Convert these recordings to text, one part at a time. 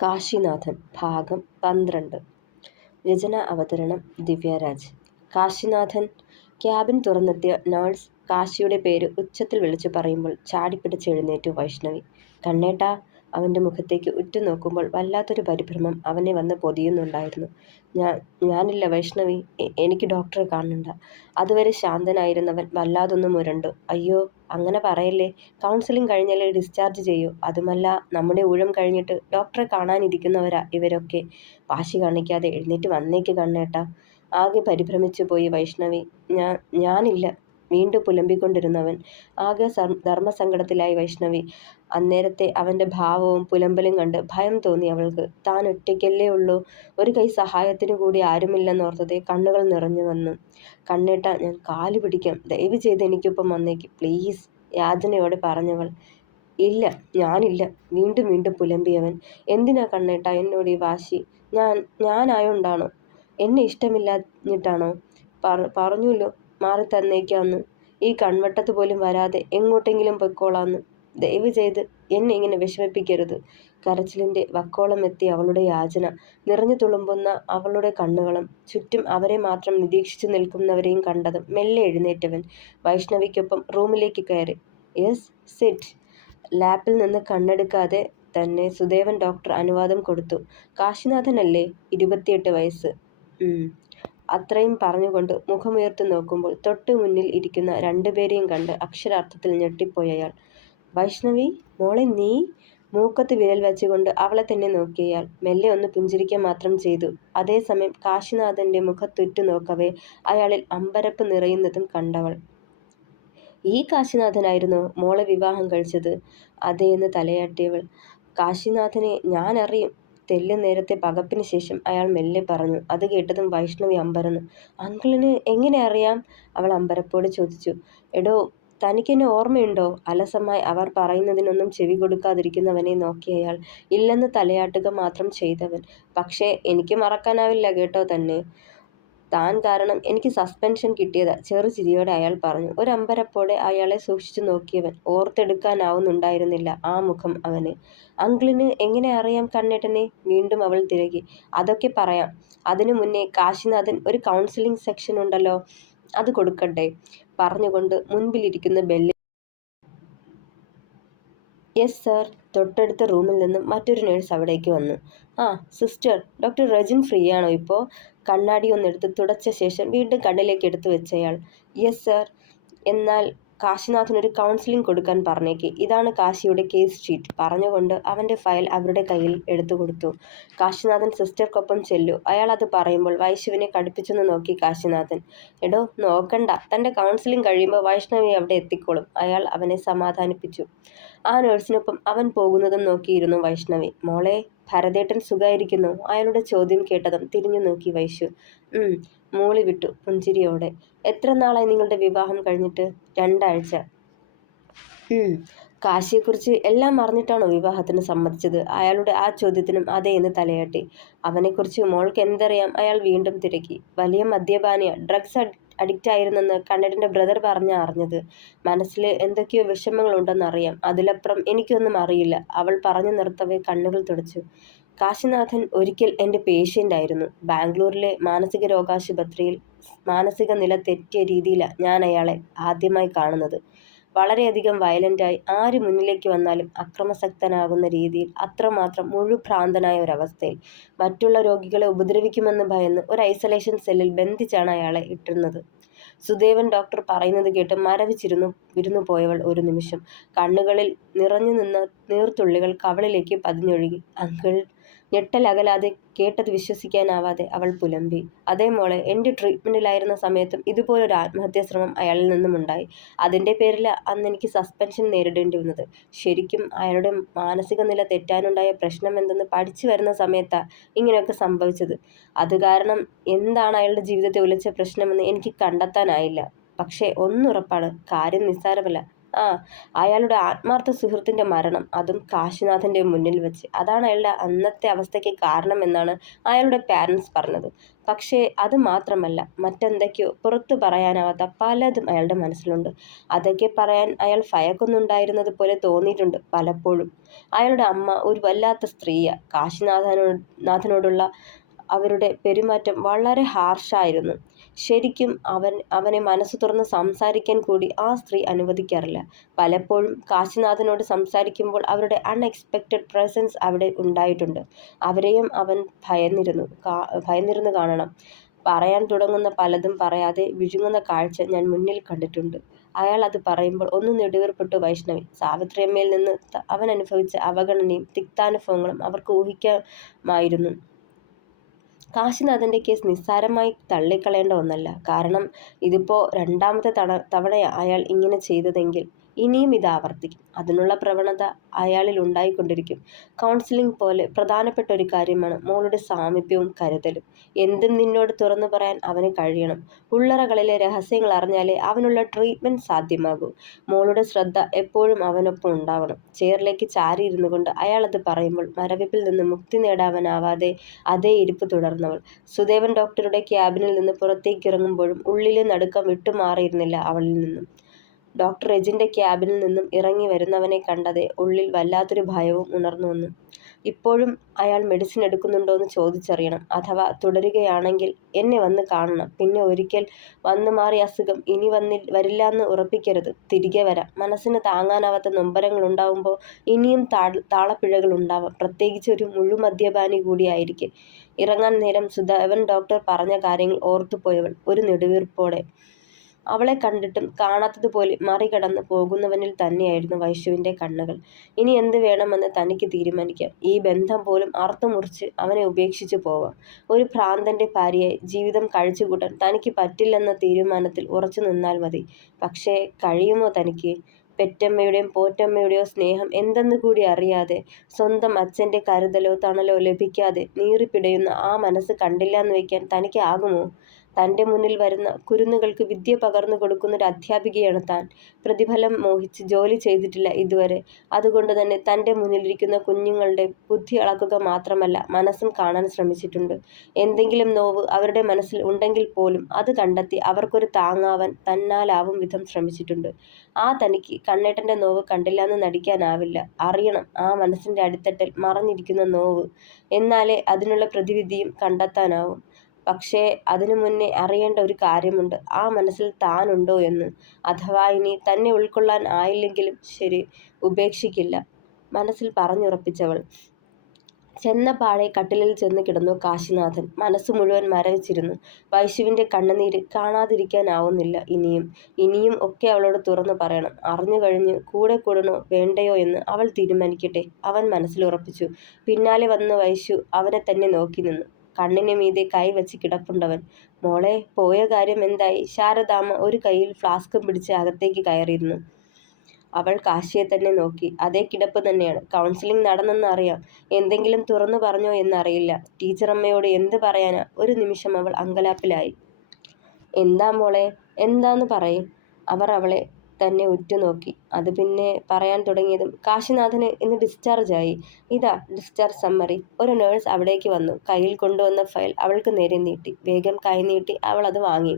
കാശിനാഥൻ ഭാഗം 12. രചന അവതരണം Divyaraj. Kashinathan. Cabin തുറന്നെത്തിയ nurse കാശിയുടെ പേര് ഉച്ചത്തിൽ വിളിച്ചു പറയുമ്പോൾ ചാടിപ്പിടിച്ചെഴുന്നേറ്റു വൈഷ്ണവി. കണ്ണേട്ടാ. അവൻ്റെ മുഖത്തേക്ക് ഉറ്റുനോക്കുമ്പോൾ വല്ലാത്തൊരു പരിഭ്രമം അവനെ വന്ന് പൊതിയുന്നുണ്ടായിരുന്നു. ഞാനില്ല വൈഷ്ണവി, എനിക്ക് ഡോക്ടറെ കാണണ്ട. അതുവരെ ശാന്തനായിരുന്നവൻ വല്ലാതൊന്ന് മുരണ്ടു. അയ്യോ, അങ്ങനെ പറയല്ലേ. കൗൺസിലിംഗ് കഴിഞ്ഞാലേ ഡിസ്ചാർജ് ചെയ്യൂ. അതുമല്ല, നമ്മുടെ ഊഴം കഴിഞ്ഞിട്ട് ഡോക്ടറെ കാണാനിരിക്കുന്നവരാ ഇവരൊക്കെ. വാശി കാണിക്കാതെ എഴുന്നേറ്റ് വന്നേക്ക് കണ്ണേട്ടാ. ആകെ പരിഭ്രമിച്ചു പോയി വൈഷ്ണവി. ഞാനില്ല, വീണ്ടും പുലമ്പിക്കൊണ്ടിരുന്നവൻ. ആകെ ധർമ്മസങ്കടത്തിലായി വൈഷ്ണവി. അന്നേരത്തെ അവൻ്റെ ഭാവവും പുലമ്പലും കണ്ട് ഭയം തോന്നി അവൾക്ക്. താൻ ഒറ്റയ്ക്കല്ലേ ഉള്ളൂ, ഒരു കൈ സഹായത്തിനു കൂടി ആരുമില്ലെന്നോർത്തതെ കണ്ണുകൾ നിറഞ്ഞു വന്നു. കണ്ണേട്ടാ, ഞാൻ കാലു പിടിക്കാം, ദയവ് ചെയ്ത് എനിക്കൊപ്പം വന്നേക്ക് പ്ലീസ്, യാചനയോടെ പറഞ്ഞവൾ. ഇല്ല, ഞാനില്ല, വീണ്ടും വീണ്ടും പുലമ്പിയവൻ. എന്തിനാ കണ്ണേട്ടാ എന്നോട് ഈ വാശി? ഞാനായോണ്ടാണോ? എന്നെ ഇഷ്ടമില്ലാഞ്ഞിട്ടാണോ? പറഞ്ഞുല്ലോ, മാറി തന്നേക്കാന്ന്. ഈ കൺവട്ടത്ത് പോലും വരാതെ എങ്ങോട്ടെങ്കിലും പൊയ്ക്കോളാന്ന്. ദയവ് ചെയ്ത് എന്നെ ഇങ്ങനെ വിഷമിപ്പിക്കരുത്. കരച്ചിലിൻ്റെ വക്കോളം എത്തി അവളുടെ യാചന. നിറഞ്ഞു തുളുമ്പുന്ന അവളുടെ കണ്ണുകളും ചുറ്റും അവരെ മാത്രം നിരീക്ഷിച്ചു നിൽക്കുന്നവരെയും കണ്ടതും മെല്ലെ എഴുന്നേറ്റവൻ വൈഷ്ണവിക്കൊപ്പം റൂമിലേക്ക് കയറി. Yes, sit. ലാപ്പിൽ നിന്ന് കണ്ണെടുക്കാതെ തന്നെ സുദേവൻ ഡോക്ടർ അനുവാദം കൊടുത്തു. കാശിനാഥനല്ലേ? 28 വയസ്സ്. അത്രയും പറഞ്ഞുകൊണ്ട് മുഖമുയർത്തി നോക്കുമ്പോൾ തൊട്ടു മുന്നിൽ ഇരിക്കുന്ന രണ്ടുപേരെയും കണ്ട് അക്ഷരാർത്ഥത്തിൽ ഞെട്ടിപ്പോയി അയാൾ. വൈഷ്ണവി മോളെ, നീ? മൂക്കത്ത് വിരൽ വച്ചുകൊണ്ട് അവളെ തന്നെ നോക്കിയയാൾ മെല്ലെ ഒന്ന് പുഞ്ചിരിക്കുക മാത്രം ചെയ്തു. അതേസമയം കാശിനാഥൻ്റെ മുഖത്തുറ്റു നോക്കവേ അയാളിൽ അമ്പരപ്പ് നിറയുന്നതും കണ്ടവൾ. ഈ കാശിനാഥനായിരുന്നോ മോളെ വിവാഹം കഴിച്ചത്? അതേന്ന് തലയാട്ടിയവൾ. കാശിനാഥനെ ഞാൻ അറിയും. തെല്ല് നേരത്തെ പകപ്പിന് ശേഷം അയാൾ മെല്ലെ പറഞ്ഞു. അത് കേട്ടതും വൈഷ്ണവി അമ്പരന്നു. അങ്കിളിന് എങ്ങനെ അറിയാം? അവൾ അമ്പരപ്പോടെ ചോദിച്ചു. എടോ, തനിക്കെന്നെ ഓർമ്മയുണ്ടോ? അലസമായി അവർ പറയുന്നതിനൊന്നും ചെവി കൊടുക്കാതിരിക്കുന്നവനെ നോക്കിയയാൾ. ഇല്ലെന്ന് തലയാട്ടുക മാത്രം ചെയ്തവൻ. പക്ഷേ എനിക്ക് മറക്കാനാവില്ല കേട്ടോ തന്നെ. താൻ കാരണം എനിക്ക് സസ്പെൻഷൻ കിട്ടിയതാ. ചെറുചിരിയോടെ അയാൾ പറഞ്ഞു. ഒരമ്പരപ്പോടെ അയാളെ സൂക്ഷിച്ചു നോക്കിയവൻ. ഓർത്തെടുക്കാനാവുന്നുണ്ടായിരുന്നില്ല ആ മുഖം അവന്. അങ്കിളിന് എങ്ങനെ അറിയാം കണ്ണേട്ടനെ? വീണ്ടും അവൾ തിരക്കി. അതൊക്കെ പറയാം. അതിനു മുന്നേ കാശിനാഥൻ, ഒരു കൗൺസിലിംഗ് സെക്ഷൻ ഉണ്ടല്ലോ, അത് കൊടുക്കട്ടെ? പറഞ്ഞുകൊണ്ട് മുൻപിലിരിക്കുന്ന ബെല്ലിൽ. Yes sir. തൊട്ടടുത്ത റൂമിൽ നിന്നും മറ്റൊരു നേഴ്സ് അവിടേക്ക് വന്നു. ആ സിസ്റ്റർ, ഡോക്ടർ റജിൻ ഫ്രീ ആണോ ഇപ്പോൾ? കണ്ണാടി ഒന്നെടുത്ത് തുടച്ച ശേഷം വീണ്ടും കണ്ണിലേക്ക് എടുത്തു വെച്ചയാൾ. Yes sir. എന്നാൽ കാശിനാഥനൊരു കൗൺസിലിംഗ് കൊടുക്കാൻ പറഞ്ഞേക്ക്. ഇതാണ് കാശിയുടെ കേസ് ഷീറ്റ്. പറഞ്ഞുകൊണ്ട് അവൻ്റെ ഫയൽ അവരുടെ കയ്യിൽ എടുത്തു കൊടുത്തു. കാശിനാഥൻ സിസ്റ്റർക്കൊപ്പം ചെല്ലു. അയാൾ അത് പറയുമ്പോൾ വൈശുവിനെ കടുപ്പിച്ചൊന്ന് നോക്കി കാശിനാഥൻ. എടോ, നോക്കണ്ട, തൻ്റെ കൗൺസിലിംഗ് കഴിയുമ്പോൾ വൈഷ്ണവി അവിടെ എത്തിക്കോളും. അയാൾ അവനെ സമാധാനിപ്പിച്ചു. ആ നേഴ്സിനൊപ്പം അവൻ പോകുന്നതും നോക്കിയിരുന്നു വൈഷ്ണവി. മോളെ, ഭരതേട്ടൻ സുഖായിരിക്കുന്നോ? അയാളുടെ ചോദ്യം കേട്ടതും തിരിഞ്ഞു നോക്കി വൈശു. മൂളി വിട്ടു പുഞ്ചിരിയോടെ. എത്ര നാളായി നിങ്ങളുടെ വിവാഹം കഴിഞ്ഞിട്ട്? 2 ആഴ്ച. കാശിയെക്കുറിച്ച് എല്ലാം അറിഞ്ഞിട്ടാണോ വിവാഹത്തിന് സമ്മതിച്ചത്? അയാളുടെ ആ ചോദ്യത്തിനും അതേ എന്ന് തലയാട്ടി. അവനെക്കുറിച്ച് മോൾക്ക് എന്തറിയാം? അയാൾ വീണ്ടും തിരക്കി. വലിയ മദ്യപാനിയാ, ഡ്രഗ്സ് അഡിക്റ്റ് ആയിരുന്നെന്ന് കണ്ണേട്ടൻ്റെ ബ്രദർ പറഞ്ഞാ അറിഞ്ഞത്. മനസ്സിൽ എന്തൊക്കെയോ വിഷമങ്ങളുണ്ടെന്നറിയാം. അതിലപ്പുറം എനിക്കൊന്നും അറിയില്ല. അവൾ പറഞ്ഞു നിർത്തവേ കണ്ണുകൾ തുടച്ചു. കാശിനാഥൻ ഒരിക്കൽ എൻ്റെ പേഷ്യൻ്റ് ആയിരുന്നു. ബാംഗ്ലൂരിലെ മാനസിക രോഗാശുപത്രിയിൽ. മാനസിക നില തെറ്റിയ രീതിയിലാണ് ഞാൻ അയാളെ ആദ്യമായി കാണുന്നത്. വളരെയധികം വയലൻ്റായി, ആര് മുന്നിലേക്ക് വന്നാലും അക്രമാസക്തനാകുന്ന രീതിയിൽ, അത്രമാത്രം മുഴുഭ്രാന്തനായ ഒരവസ്ഥയിൽ. മറ്റുള്ള രോഗികളെ ഉപദ്രവിക്കുമെന്ന് ഭയന്ന് ഒരു ഐസൊലേഷൻ സെല്ലിൽ ബന്ധിച്ചാണ് അയാളെ ഇട്ടിരുന്നത്. സുദേവൻ ഡോക്ടർ പറയുന്നത് കേട്ട് മരവിച്ചിരുന്നു പോയവൾ ഒരു നിമിഷം. കണ്ണുകളിൽ നിറഞ്ഞു നിന്ന നീർത്തുള്ളികൾ കവളിലേക്ക് പതിഞ്ഞൊഴുകി. അങ്കിൾ. ഞെട്ടലകലാതെ കേട്ടത് വിശ്വസിക്കാനാവാതെ അവൾ പുലമ്പി. അതേ മോളെ, എൻ്റെ ട്രീറ്റ്മെൻറ്റിലായിരുന്ന സമയത്തും ഇതുപോലൊരു ആത്മഹത്യാശ്രമം അയാളിൽ നിന്നും ഉണ്ടായി. അതിൻ്റെ പേരിൽ അന്നെനിക്ക് സസ്പെൻഷൻ നേരിടേണ്ടി വന്നത്. ശരിക്കും അയാളുടെ മാനസിക നില തെറ്റാനുണ്ടായ പ്രശ്നം എന്തെന്ന് പഠിച്ചു വരുന്ന സമയത്താണ് ഇങ്ങനെയൊക്കെ സംഭവിച്ചത്. അത് കാരണം എന്താണ് അയാളുടെ ജീവിതത്തെ ഉലച്ച പ്രശ്നമെന്ന് എനിക്ക് കണ്ടെത്താനായില്ല. പക്ഷേ ഒന്നുറപ്പാണ്, കാര്യം നിസ്സാരമല്ല. ആ, അയാളുടെ ആത്മാർത്ഥ സുഹൃത്തിൻ്റെ മരണം, അതും കാശിനാഥൻ്റെ മുന്നിൽ വെച്ച്. അതാണ് അയാളുടെ അന്നത്തെ അവസ്ഥയ്ക്ക് കാരണമെന്നാണ് അയാളുടെ പാരൻസ് പറഞ്ഞത്. പക്ഷേ അത് മാത്രമല്ല, മറ്റെന്തൊക്കെയോ പുറത്തു പറയാനാവാത്ത പലതും അയാളുടെ മനസ്സിലുണ്ട്. അതൊക്കെ പറയാൻ അയാൾ ഭയക്കുന്നുണ്ടായിരുന്നത് പോലെ തോന്നിയിട്ടുണ്ട് പലപ്പോഴും. അയാളുടെ അമ്മ ഒരു വല്ലാത്ത സ്ത്രീയാ. കാശിനാഥനോടുള്ള അവരുടെ പെരുമാറ്റം വളരെ ഹാർഷായിരുന്നു. ശരിക്കും അവനെ മനസ്സ് തുറന്ന് സംസാരിക്കാൻ കൂടി ആ സ്ത്രീ അനുവദിക്കാറില്ല. പലപ്പോഴും കാശിനാഥനോട് സംസാരിക്കുമ്പോൾ അവരുടെ അൺഎക്സ്പെക്റ്റഡ് പ്രസൻസ് അവിടെ ഉണ്ടായിട്ടുണ്ട്. അവരെയും അവൻ ഭയന്നിരുന്നു കാണണം. പറയാൻ തുടങ്ങുന്ന പലതും പറയാതെ വിഴുങ്ങുന്ന കാഴ്ച ഞാൻ മുന്നിൽ കണ്ടിട്ടുണ്ട്. അയാൾ അത് പറയുമ്പോൾ ഒന്ന് നെടുവീർപ്പിട്ടു വൈഷ്ണവി. സാവിത്രിയമ്മയിൽ നിന്ന് അവൻ അനുഭവിച്ച അവഗണനയും തിക്താനുഭവങ്ങളും അവർക്ക് ഊഹിക്കാമായിരുന്നു. കാശിനാഥൻ്റെ കേസ് നിസ്സാരമായി തള്ളിക്കളയേണ്ട ഒന്നല്ല. കാരണം ഇതിപ്പോൾ രണ്ടാമത്തെ തവണയാണ് അയാൾ ഇങ്ങനെ ചെയ്തതെങ്കിൽ ഇനിയും ഇത് ആവർത്തിക്കും. അതിനുള്ള പ്രവണത അയാളിൽ ഉണ്ടായിക്കൊണ്ടിരിക്കും. കൗൺസിലിംഗ് പോലെ പ്രധാനപ്പെട്ട ഒരു കാര്യമാണ് മോളുടെ സാമീപ്യവും കരുതലും. എന്തും നിന്നോട് തുറന്നു പറയാൻ അവന് കഴിയണം. ഉള്ളറകളിലെ രഹസ്യങ്ങൾ അറിഞ്ഞാലേ അവനുള്ള ട്രീറ്റ്മെൻറ്റ് സാധ്യമാകൂ. മോളുടെ ശ്രദ്ധ എപ്പോഴും അവനൊപ്പം ഉണ്ടാവണം. ചെയറിലേക്ക് ചാരിയിരുന്നു കൊണ്ട് അയാളത് പറയുമ്പോൾ മരവിപ്പിൽ നിന്ന് മുക്തി നേടാനാവാതെ അതേ ഇരിപ്പ് തുടർന്നവൾ. സുദേവൻ ഡോക്ടറുടെ ക്യാബിനിൽ നിന്ന് പുറത്തേക്കിറങ്ങുമ്പോഴും ഉള്ളിലെ നടുക്കം വിട്ടുമാറിയിരുന്നില്ല അവളിൽ നിന്നും. ഡോക്ടർ റെജിൻ്റെ ക്യാബിനിൽ നിന്നും ഇറങ്ങി വരുന്നവനെ കണ്ടതേ ഉള്ളിൽ വല്ലാത്തൊരു ഭയവും ഉണർന്നു വന്നു. ഇപ്പോഴും അയാൾ മെഡിസിൻ എടുക്കുന്നുണ്ടോയെന്ന് ചോദിച്ചറിയണം. അഥവാ തുടരുകയാണെങ്കിൽ എന്നെ വന്ന് കാണണം. പിന്നെ ഒരിക്കൽ വന്നു മാറിയ അസുഖം ഇനി വരില്ലാന്ന് ഉറപ്പിക്കരുത്. തിരികെ വരാം. മനസ്സിന് താങ്ങാനാവാത്ത നൊമ്പരങ്ങളുണ്ടാവുമ്പോൾ ഇനിയും താളപ്പിഴകൾ ഉണ്ടാവാം. പ്രത്യേകിച്ച് ഒരു മുഴുമദ്യപാനി കൂടിയായിരിക്കെ. ഇറങ്ങാൻ നേരം സുദേവൻ ഡോക്ടർ പറഞ്ഞ കാര്യങ്ങൾ ഓർത്തുപോയവൾ ഒരു നെടുവീർപ്പോടെ അവളെ കണ്ടിട്ടും കാണാത്തതുപോലെ മറികടന്ന് പോകുന്നവനിൽ തന്നെയായിരുന്നു വൈശുവിൻ്റെ കണ്ണുകൾ. ഇനി എന്ത് വേണമെന്ന് തനിക്ക് തീരുമാനിക്കാം. ഈ ബന്ധം പോലും അറുത്തുമുറിച്ച് അവനെ ഉപേക്ഷിച്ചു പോവാം. ഒരു ഭ്രാന്തൻ്റെ ഭാര്യയായി ജീവിതം കഴിച്ചുകൂട്ടാൻ തനിക്ക് പറ്റില്ലെന്ന തീരുമാനത്തിൽ ഉറച്ചു നിന്നാൽ മതി. പക്ഷേ കഴിയുമോ തനിക്ക്? പെറ്റമ്മയുടെയും പോറ്റമ്മയുടെയോ സ്നേഹം എന്തെന്ന് കൂടി അറിയാതെ, സ്വന്തം അച്ഛൻ്റെ കരുതലോ തണലോ ലഭിക്കാതെ നീറിപ്പിടയുന്ന ആ മനസ്സ് കണ്ടില്ലാന്ന് വയ്ക്കാൻ തനിക്ക് ആകുമോ? തൻ്റെ മുന്നിൽ വരുന്ന കുരുന്നുകൾക്ക് വിദ്യ പകർന്നു കൊടുക്കുന്നൊരു അധ്യാപികയാണ് താൻ. പ്രതിഫലം മോഹിച്ച് ജോലി ചെയ്തിട്ടില്ല ഇതുവരെ. അതുകൊണ്ട് തന്നെ തൻ്റെ മുന്നിലിരിക്കുന്ന കുഞ്ഞുങ്ങളുടെ ബുദ്ധി അളക്കുക മാത്രമല്ല, മനസ്സും കാണാൻ ശ്രമിച്ചിട്ടുണ്ട്. എന്തെങ്കിലും നോവ് അവരുടെ മനസ്സിൽ ഉണ്ടെങ്കിൽ പോലും അത് കണ്ടെത്തി അവർക്കൊരു താങ്ങാവാൻ തന്നാലാവും വിധം ശ്രമിച്ചിട്ടുണ്ട്. തനിക്ക് കണ്ണേട്ടൻ്റെ നോവ് കണ്ടില്ലാന്ന് നടിക്കാനാവില്ല. അറിയണം ആ മനസ്സിൻ്റെ അടിത്തട്ടിൽ മറഞ്ഞിരിക്കുന്ന നോവ്. എന്നാലേ അതിനുള്ള പ്രതിവിധിയും കണ്ടെത്താനാവും. പക്ഷേ അതിനു മുന്നേ അറിയേണ്ട ഒരു കാര്യമുണ്ട്. ആ മനസ്സിൽ താനുണ്ടോ എന്ന്. അഥവാ ഇനി തന്നെ ഉൾക്കൊള്ളാൻ ആയില്ലെങ്കിലും ശരി, ഉപേക്ഷിക്കില്ല, മനസ്സിൽ പറഞ്ഞുറപ്പിച്ചവൾ. ചെന്ന പാടെ കട്ടിലിൽ ചെന്ന് കിടന്നു കാശിനാഥൻ. മനസ്സ് മുഴുവൻ മരവിച്ചിരുന്നു. വൈശുവിൻ്റെ കണ്ണുനീര് കാണാതിരിക്കാനാവുന്നില്ല. ഇനിയും ഒക്കെ അവളോട് തുറന്നു പറയണം. അറിഞ്ഞു കഴിഞ്ഞ് കൂടെ കൂടണോ വേണ്ടയോ എന്ന് അവൾ തീരുമാനിക്കട്ടെ, അവൻ മനസ്സിലുറപ്പിച്ചു. പിന്നാലെ വന്ന് വൈശു അവനെ തന്നെ നോക്കി നിന്നു. കണ്ണിന് മീതെ കൈ വെച്ച് കിടപ്പുണ്ടവൻ. മോളെ, പോയ കാര്യം എന്തായി? ശാരദാമ്മ ഒരു കൈയിൽ ഫ്ലാസ്കും പിടിച്ച് അകത്തേക്ക് കയറിയിരുന്നു. അവൾ കാശിയെ തന്നെ നോക്കി. അതേ കിടപ്പ് തന്നെയാണ്. കൗൺസിലിംഗ് നടന്നെന്ന് അറിയാം. എന്തെങ്കിലും തുറന്നു പറഞ്ഞോ എന്നറിയില്ല. ടീച്ചറമ്മയോട് എന്ത് പറയാനാ? ഒരു നിമിഷം അവൾ അങ്കലാപ്പിലായി. എന്താ മോളെ, എന്താന്ന് പറയും. അവർ അവളെ തന്നെ ഉറ്റുനോക്കി. അത് പിന്നെ പറയാൻ തുടങ്ങിയതും കാശിനാഥന് ഇന്ന് ഡിസ്ചാർജായി. ഇതാ ഡിസ്ചാർജ് സമ്മറി. ഒരു നേഴ്സ് അവിടേക്ക് വന്നു. കയ്യിൽ കൊണ്ടുവന്ന ഫയൽ അവൾക്ക് നേരെ നീട്ടി. വേഗം കൈ നീട്ടി അവൾ അത് വാങ്ങി.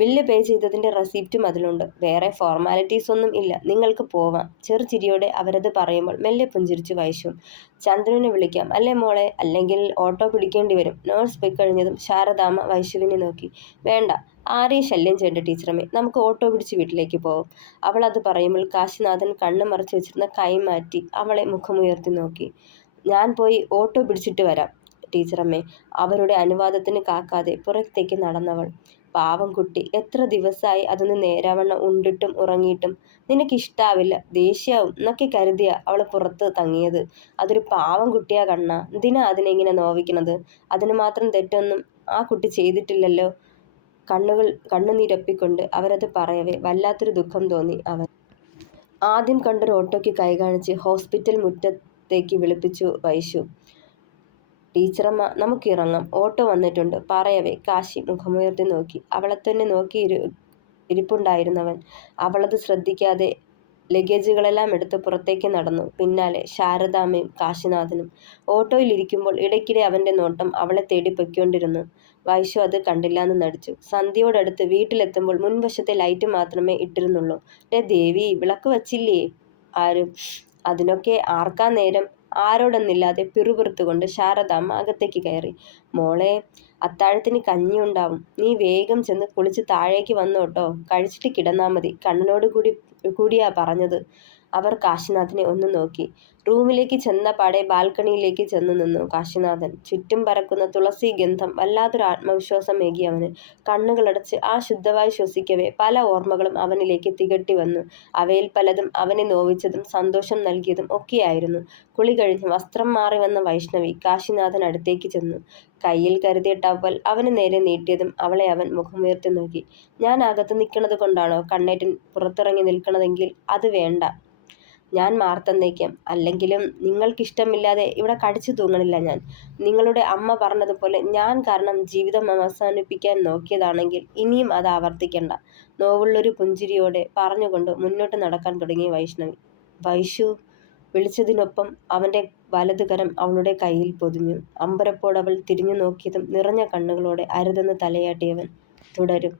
ബില്ല് പേ ചെയ്തതിൻ്റെ റെസിപ്റ്റും അതിലുണ്ട്. വേറെ ഫോർമാലിറ്റീസ് ഒന്നും ഇല്ല. നിങ്ങൾക്ക് പോവാം. ചെറുചിരിയോടെ അവരത് പറയുമ്പോൾ മെല്ലെ പുഞ്ചിരിച്ചു വൈശു. ചന്ദ്രനെ വിളിക്കാം അല്ലേ മോളെ? അല്ലെങ്കിൽ ഓട്ടോ പിടിക്കേണ്ടി വരും. നേഴ്സ് പോയിക്കഴിഞ്ഞതും ശാരദാമ്മ വൈശുവിനെ നോക്കി. വേണ്ട, ആരെയും ശല്യം ചെയ്യേണ്ട ടീച്ചറമ്മേ. നമുക്ക് ഓട്ടോ പിടിച്ച് വീട്ടിലേക്ക് പോവാം. അവൾ അത് പറയുമ്പോൾ കാശിനാഥൻ കണ്ണ് മറച്ചു വെച്ചിരുന്ന കൈ മാറ്റി അവളെ മുഖമുയർത്തി നോക്കി. ഞാൻ പോയി ഓട്ടോ പിടിച്ചിട്ട് വരാം ടീച്ചറമ്മേ. അവരുടെ അനുവാദത്തിന് കാക്കാതെ പുറത്തേക്ക് നടന്നവൾ. പാവം കുട്ടി, എത്ര ദിവസമായി അതൊന്ന് നേരാവണ്ണം ഉണ്ടിട്ടും ഉറങ്ങിയിട്ടും. നിനക്കിഷ്ടാവില്ല, ദേഷ്യാവും എന്നൊക്കെ കരുതിയ അവൾ പുറത്ത് തങ്ങിയത്. അതൊരു പാവം കുട്ടിയാ കണ്ണാ. എന്തിനാ അതിനെ ഇങ്ങനെ നോവിക്കണത്? അതിന് മാത്രം തെറ്റൊന്നും ആ കുട്ടി ചെയ്തിട്ടില്ലല്ലോ. കണ്ണുനീരൊപ്പിക്കൊണ്ട് അവരത് പറയവേ വല്ലാത്തൊരു ദുഃഖം തോന്നി അവൻ. ആദ്യം കണ്ടൊരു ഓട്ടോയ്ക്ക് കൈ കാണിച്ച് ഹോസ്പിറ്റൽ മുറ്റത്തേക്ക് വിളിപ്പിച്ചു വൈശു. ടീച്ചറമ്മ, നമുക്കിറങ്ങാം, ഓട്ടോ വന്നിട്ടുണ്ട് പറയവേ കാശി മുഖമുയർത്തി നോക്കി. അവളെ തന്നെ നോക്കി ഇരിപ്പുണ്ടായിരുന്നവൻ. അവളത് ശ്രദ്ധിക്കാതെ ലഗേജുകളെല്ലാം എടുത്ത് പുറത്തേക്ക് നടന്നു. പിന്നാലെ ശാരദാമ്മയും കാശിനാഥനും. ഓട്ടോയിലിരിക്കുമ്പോൾ ഇടയ്ക്കിടെ അവൻ്റെ നോട്ടം അവളെ തേടി പൊയ്ക്കൊണ്ടിരുന്നു. വൈശു അത് കണ്ടില്ലാന്ന് നടിച്ചു. സന്ധ്യയോടടുത്ത് വീട്ടിലെത്തുമ്പോൾ മുൻവശത്തെ ലൈറ്റ് മാത്രമേ ഇട്ടിരുന്നുള്ളൂ. "ഡേ ദേവി, വിളക്ക് വച്ചില്ലേ?" "ആരും." "അതിനൊക്കെ ആർക്കാ നേരം?" ആരോടെന്നില്ലാതെ പിറുപിറുത്തുകൊണ്ട് ശാരദാമ്മ അകത്തേക്ക് കയറി. "മോളെ, അത്താഴത്തിന് കഞ്ഞിയുണ്ടാവും. നീ വേഗം ചെന്ന് കുളിച്ച് താഴേക്ക് വന്നോട്ടോ. കഴിച്ചിട്ട് കിടന്നാ മതി. കണ്ണനോട് കൂടിയാ പറഞ്ഞത്." അവർ കാശിനാഥനെ ഒന്ന് നോക്കി. റൂമിലേക്ക് ചെന്ന പാടെ ബാൽക്കണിയിലേക്ക് ചെന്നു നിന്നു കാശിനാഥൻ. ചുറ്റും പരക്കുന്ന തുളസി ഗന്ധം വല്ലാത്തൊരു ആത്മവിശ്വാസമേകി അവന്. കണ്ണുകളടച്ച് ആ ശുദ്ധവായു ശ്വസിക്കവേ പല ഓർമ്മകളും അവനിലേക്ക് തികട്ടി വന്നു. അവയിൽ പലതും അവനെ നോവിച്ചതും സന്തോഷം നൽകിയതും ഒക്കെയായിരുന്നു. കുളി കഴിഞ്ഞ് വസ്ത്രം മാറി വന്ന വൈഷ്ണവി കാശിനാഥൻ അടുത്തേക്ക് ചെന്നു. കയ്യിൽ കരുതിയ ടവൽ അവന് നേരെ നീട്ടിയതും അവളെ അവൻ മുഖമുയർത്തി നോക്കി. "ഞാൻ അകത്ത് നിൽക്കണത് കൊണ്ടാണോ കണ്ണേട്ടൻ പുറത്തിറങ്ങി നിൽക്കണതെങ്കിൽ അത് വേണ്ട. ഞാൻ മാർത്തന്നേക്കാം. അല്ലെങ്കിലും നിങ്ങൾക്കിഷ്ടമില്ലാതെ ഇവിടെ കടിച്ചു തൂങ്ങണില്ല ഞാൻ. നിങ്ങളുടെ അമ്മ പറഞ്ഞതുപോലെ ഞാൻ കാരണം ജീവിതം അവസാനിപ്പിക്കാൻ നോക്കിയതാണെങ്കിൽ ഇനിയും അത് ആവർത്തിക്കണ്ട." നോവുള്ളൊരു പുഞ്ചിരിയോടെ പറഞ്ഞുകൊണ്ട് മുന്നോട്ട് നടക്കാൻ തുടങ്ങി വൈഷ്ണവി. "വൈഷു" വിളിച്ചതിനൊപ്പം അവൻ്റെ വലതുകരം അവളുടെ കയ്യിൽ പൊതിഞ്ഞു. അമ്പരപ്പോടവൾ തിരിഞ്ഞു നോക്കിയതും നിറഞ്ഞ കണ്ണുകളോടെ അരുതെന്ന് തലയാട്ടിയവൻ. തുടരും.